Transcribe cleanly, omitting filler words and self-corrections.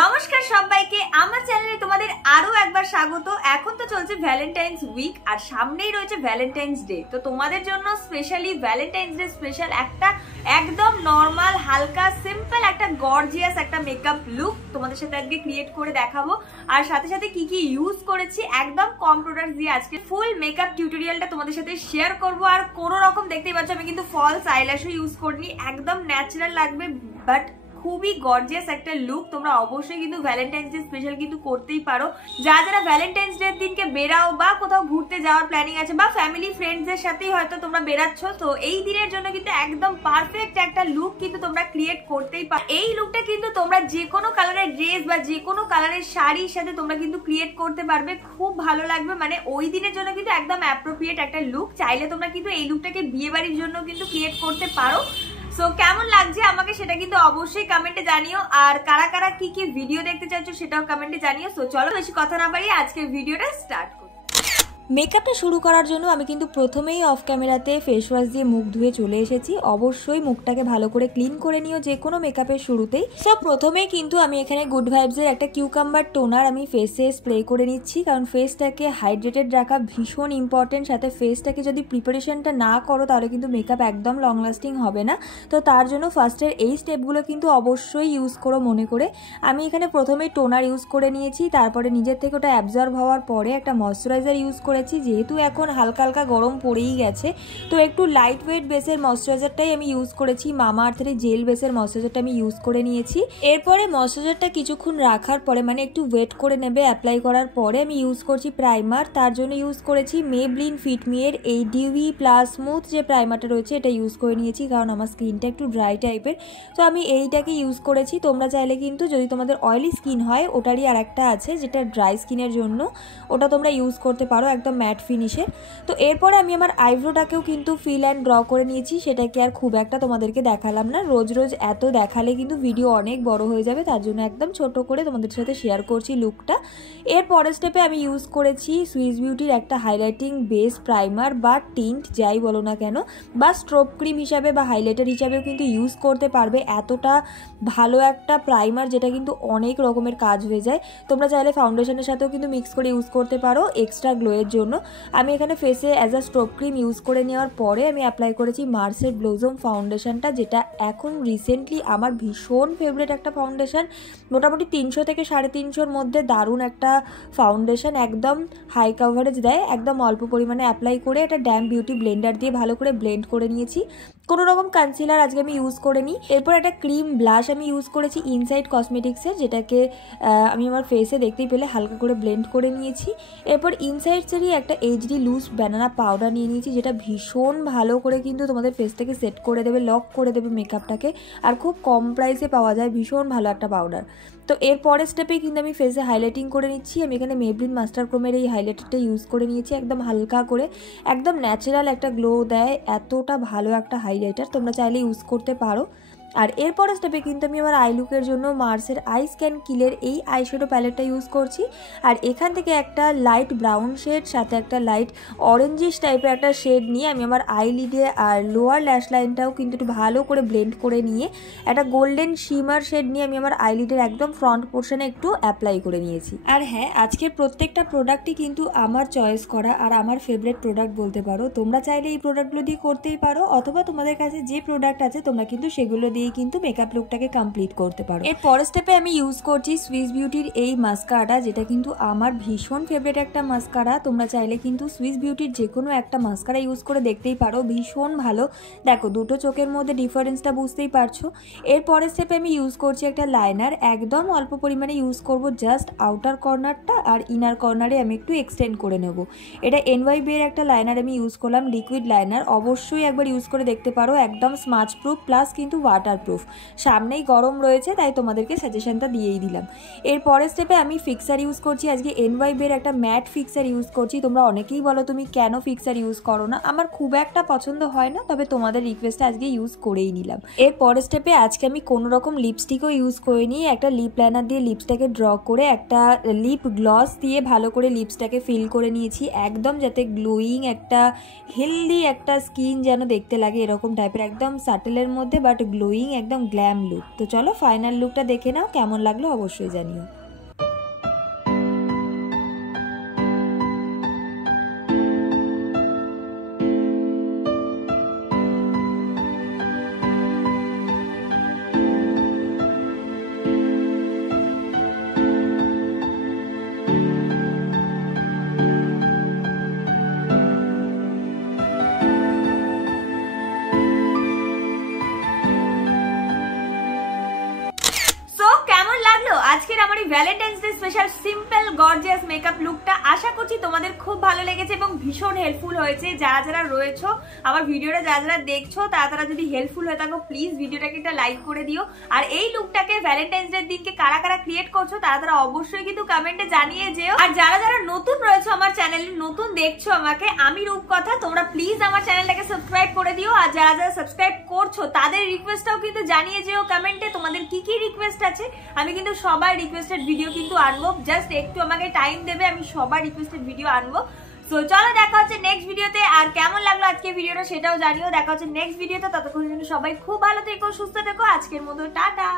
নমস্কার সবাইকে আমার চ্যানেলে তোমাদের আরো একবার স্বাগত। এখন তো চলছে ভ্যালেন্টাইন্স উইক আর সামনেই রয়েছে ভ্যালেন্টাইন্স ডে। তো তোমাদের জন্য স্পেশালি ভ্যালেন্টাইন্স ডে স্পেশাল একটা একদম নরমাল হালকা সিম্পল একটা গর্জিয়াস একটা মেকআপ লুক তোমাদের সাথে আজকে ক্রিয়েট করে দেখাবো। আর সাথে সাথে কি কি ইউজ করেছি একদম কম প্রোডাক্ট দিয়ে আজকে ফুল মেকআপ টিউটোরিয়ালটা তোমাদের সাথে শেয়ার করব। আর কোনো রকম দেখতেই পাচ্ছ আমি কিন্তু ফলস আইল্যাশও ইউজ করিনি, একদম ন্যাচারাল লাগবে বাট খুবই গর্জিয়াস একটা লুক। তোমরা অবশ্যই কিন্তু ভ্যালেন্টাইন্স ডে স্পেশাল কিন্তু করতেই পারো। যারা ভ্যালেন্টাইন্স ডে দিনকে বেরাও বা কোথাও ঘুরতে যাওয়ার প্ল্যানিং আছে বা ফ্যামিলি ফ্রেন্ডসদের সাথেই হয়তো তোমরা বেরাচ্ছ, তো এই দিনের জন্য কিন্তু একদম পারফেক্ট একটা লুক কিন্তু তোমরা ক্রিয়েট করতেই পারো। এই লুকটা কিন্তু তোমরা যে কোনো কালারের ড্রেস বা যে কোনো কালারের শাড়ির সাথে তোমরা কিন্তু ক্রিয়েট করতে পারবে, খুব ভালো লাগবে। মানে ওই দিনের জন্য কিন্তু একদম অ্যাপ্রোপ্রিয়েট একটা লুক। চাইলে তোমরা কিন্তু এই লুকটাকে বিয়ে বাড়ির জন্য কিন্তু ক্রিয়েট করতে পারো। সো কেমন লাগছে আমাকে সেটা কিন্তু অবশ্যই কমেন্টে জানিও। আর কারা কারা কি কি ভিডিও দেখতে চাইছো সেটাও কমেন্টে জানিও। সো চলো বেশি কথা না বাড়িয়ে আজকের ভিডিওটা স্টার্ট করি। মেকআপটা শুরু করার জন্য আমি কিন্তু প্রথমেই অফ ক্যামেরাতে ফেস ওয়াশ দিয়ে মুখ ধুয়ে চলে এসেছি। অবশ্যই মুখটাকে ভালো করে ক্লিন করে নিও যে কোনো মেকআপের শুরুতেই। সো প্রথমেই কিন্তু আমি এখানে গুড ভাইবসের একটা কিউকাম্বার টোনার আমি ফেসে স্প্রে করে নিচ্ছি, কারণ ফেসটাকে হাইড্রেটেড রাখা ভীষণ ইম্পর্টেন্ট। সাথে ফেসটাকে যদি প্রিপারেশনটা না করো তাহলে কিন্তু মেকআপ একদম লং লাস্টিং হবে না। তো তার জন্য ফার্স্টের এই স্টেপগুলো কিন্তু অবশ্যই ইউজ করো মনে করে। আমি এখানে প্রথমেই টোনার ইউজ করে নিয়েছি, তারপরে নিজের থেকে ওটা অ্যাবজর্ব হওয়ার পরে একটা ময়শ্চারাইজার ইউজ করে যেহেতু এখন হালকা হালকা গরম পড়েই গেছে, তো একটু লাইট ওয়েট বেসের ময়শ্চারাইজারটাই আমি ইউজ করেছি। মামা আর্থের জেল বেসের ময়শ্চারাইজারটা আমি ইউজ করে নিয়েছি। এরপরে ময়শ্চারাইজারটা কিছুক্ষণ রাখার পরে মানে একটু ওয়েট করে নেবে অ্যাপ্লাই করার পরে আমি ইউজ করছি প্রাইমার। তার জন্য ইউজ করেছি মেবলিন ফিটমি এর এই ডিউই প্লাস স্মুথ যে প্রাইমারটা রয়েছে এটা ইউজ করে নিয়েছি, কারণ আমার স্কিনটা একটু ড্রাই টাইপের। তো আমি এইটাকে ইউজ করেছি। তোমরা চাইলে কিন্তু যদি তোমাদের অয়েলি স্কিন হয় ওটারই আর একটা আছে যেটা ড্রাই স্কিনের জন্য, ওটা তোমরা ইউজ করতে পারো একদম ম্যাট ফিনিশের। তো এরপরে আমি আমার আইব্রোটাকেও কিন্তু ফিল অ্যান্ড ড্র করে নিয়েছি। সেটাকে আর খুব একটা তোমাদেরকে দেখালাম না, রোজ রোজ এত দেখালে কিন্তু ভিডিও অনেক বড় হয়ে যাবে, তার জন্য একদম ছোট করে তোমাদের সাথে শেয়ার করছি লুকটা। এর পরের স্টেপে আমি ইউজ করেছি সুইস বিউটির একটা হাইলাইটিং বেস প্রাইমার বা টিন্ট যাই বলো না কেন, বা স্ট্রোব ক্রিম হিসাবে বা হাইলাইটার হিসাবেও কিন্তু ইউজ করতে পারবে। এতটা ভালো একটা প্রাইমার যেটা কিন্তু অনেক রকমের কাজ হয়ে যায়। তোমরা চাইলে ফাউন্ডেশনের সাথেও কিন্তু মিক্স করে ইউজ করতে পারো এক্সট্রা গ্লোয়ের জন্য। আমি এখানে ফেসে as a strobe cream use করে নেওয়ার পরে আমি অ্যাপ্লাই করেছি মার্সের ব্লজম ফাউন্ডেশনটা, যেটা এখন রিসেন্টলি আমার ভীষণ ফেভারিট একটা ফাউন্ডেশন। মোটামুটি 300 থেকে 350 মধ্যে দারুণ একটা ফাউন্ডেশন, একদম হাই কাভারেজ দেয়। একদম অল্প পরিমাণে অ্যাপ্লাই করে এটা ড্যাম বিউটি ব্লেন্ডার দিয়ে ভালো করে ব্লেন্ড করে নিয়েছি। কোনো রকম কনসিলার আজকে আমি ইউজ করে নিই। এরপর একটা ক্রিম ব্লাশ আমি ইউজ করেছি ইনসাইড কসমেটিক্সের, যেটাকে আমি আমার ফেসে দেখতেই পেলে হালকা করে ব্লেন্ড করে নিয়েছি। এরপর ইনসাইডসেরই একটা এইচডি লুজ ব্যানানা পাউডার নিয়ে নিয়েছি, যেটা ভীষণ ভালো করে কিন্তু তোমাদের ফেসটাকে সেট করে দেবে, লক করে দেবে মেকআপটাকে, আর খুব কম প্রাইসে পাওয়া যায়, ভীষণ ভালো একটা পাউডার। তো এর পরের স্টেপে কিন্তু আমি ফেসে হাইলাইটিং করে নিচ্ছি। আমি এখানে মেবলিন মাস্টার ক্রোমের এই হাইলাইটারটা ইউজ করে নিয়েছি, একদম হালকা করে, একদম ন্যাচারাল একটা গ্লো দেয়, এতটা ভালো একটা হাইলাইটার, তোমরা চাইলে ইউজ করতে পারো। আর এরপরে স্টেপে কিন্তু আমি আমার আই লুকের জন্য মার্সের আই স্ক্যান কিলের এই আইশ্যাডো প্যালেটটা ইউজ করছি। আর এখান থেকে একটা লাইট ব্রাউন শেড সাথে একটা লাইট অরেঞ্জিশ টাইপের একটা শেড নিয়ে আমি আমার আইলিডে আর লোয়ার ল্যাশ লাইনটাও কিন্তু একটু ভালো করে ব্লেন্ড করে নিয়ে একটা গোল্ডেন শিমার শেড নিয়ে আমি আমার আইলিডের একদম ফ্রন্ট পোর্শনে একটু অ্যাপ্লাই করে নিয়েছি। আর হ্যাঁ, আজকের প্রত্যেকটা প্রোডাক্টই কিন্তু আমার চয়েস করা আর আমার ফেভারিট প্রোডাক্ট বলতে পারো। তোমরা চাইলে এই প্রোডাক্টগুলো দিয়ে করতেই পারো, অথবা তোমাদের কাছে যে প্রোডাক্ট আছে তোমরা কিন্তু সেগুলো দিয়ে কিন্তু মেকআপ লুকটাকে কমপ্লিট করতে পারো। এর পরের স্টেপে আমি ইউজ করছি সুইস বিউটির এই মাস্কারা, যেটা কিন্তু আমার ভীষণ ফেভারিট একটা মাস্কারা। তোমরা চাইলে কিন্তু সুইস বিউটির যে কোনো একটা মাস্কারা ইউজ করে দেখতেই পারো, ভীষণ ভালো। দেখো দুটো চোখের মধ্যে ডিফারেন্সটা বুঝতেই পারছো। এর পরের স্টেপে আমি ইউজ করছি একটা লাইনার, একদম অল্প পরিমাণে ইউজ করব, জাস্ট আউটার কর্নারটা, আর ইনার কর্নারে আমি একটু এক্সটেন্ড করে নেব। এটা NYB এর একটা লাইনার আমি ইউজ করলাম, লিকুইড লাইনার। অবশ্যই একবার ইউজ করে দেখতে পারো, একদম স্মাচ প্রুফ প্লাস কিন্তু ওয়াটার প্রুফ। সামনেই গরম রয়েছে তাই তোমাদেরকে সাজেশনটা দিয়েই দিলাম। এর পরের স্টেপে আমি ফিক্সার ইউজ করছি, আজকে NYB এর একটা ম্যাট ফিক্সার ইউজ করছি। তোমরা অনেকেই বলো তুমি কেন ফিক্সার ইউজ করো না, আমার খুব একটা পছন্দ হয় না, তবে তোমাদের রিকোয়েস্টে আজকে ইউজ করেই নিলাম। এর পরের স্টেপে আজকে আমি কোনো রকম লিপস্টিকও ইউজ করিনি, একটা লিপ লাইনার দিয়ে লিপসটাকে ড্র করে একটা লিপ গ্লস দিয়ে ভালো করে লিপসটাকে ফিল করে নিয়েছি, একদম যাতে গ্লোয়িং একটা হেলদি একটা স্কিন যেন দেখতে লাগে এরকম টাইপের, একদম সাটেলের মধ্যে বাট গ্লোয়িং গ্লোয়িং একদম গ্ল্যাম লুক। তো চলো ফাইনাল লুকটা দেখে নাও, কেমন লাগলো অবশ্যই জানিও। আজকের আমার এই Valentine's day special simple gorgeous makeup লুকটা আশা করছি তোমাদের খুব ভালো লেগেছে এবং ভীষণ হেল্পফুল হয়েছে। যারা যারা রয়েছো আমার ভিডিওটা যারা যারা দেখছো তারা যদি হেল্পফুল হয়ে থাকো প্লিজ ভিডিওটাকে একটা লাইক করে দিও। আর এই লুকটাকে ভ্যালেন্টাইন্স ডে দিনকে কারা কারা ক্রিয়েট করছো তারা অবশ্যই কিন্তু কমেন্টে জানিয়ে যেও। আর যারা যারা নতুন রয়েছো আমার চ্যানেলে, নতুন দেখছো আমাকে, আমি রূপকথা, তোমরা প্লিজ আমার চ্যানেলটাকে সাবস্ক্রাইব করে দিও। আর যারা যারা সাবস্ক্রাইব করছো তাদের রিকোয়েস্টটাও কিন্তু জানিয়ে যেও কমেন্টে, তোমাদের কি কি রিকোয়েস্ট আছে। আমি কিন্তু সবার রিকোয়েস্টেড ভিডিও কিন্তু আনবো, জাস্ট একটু আমাকে টাইম দেবে, আমি সবার রিকোয়েস্টেড ভিডিও আনবো। সো চলো দেখা হচ্ছে নেক্সট ভিডিওতে। আর কেমন লাগলো আজকে ভিডিওটা সেটাও জানিও। দেখা হচ্ছে নেক্সট ভিডিওতে, ততক্ষণের জন্য সবাই খুব ভালো থেকো, সুস্থ থেকো। আজকের মতো টাটা।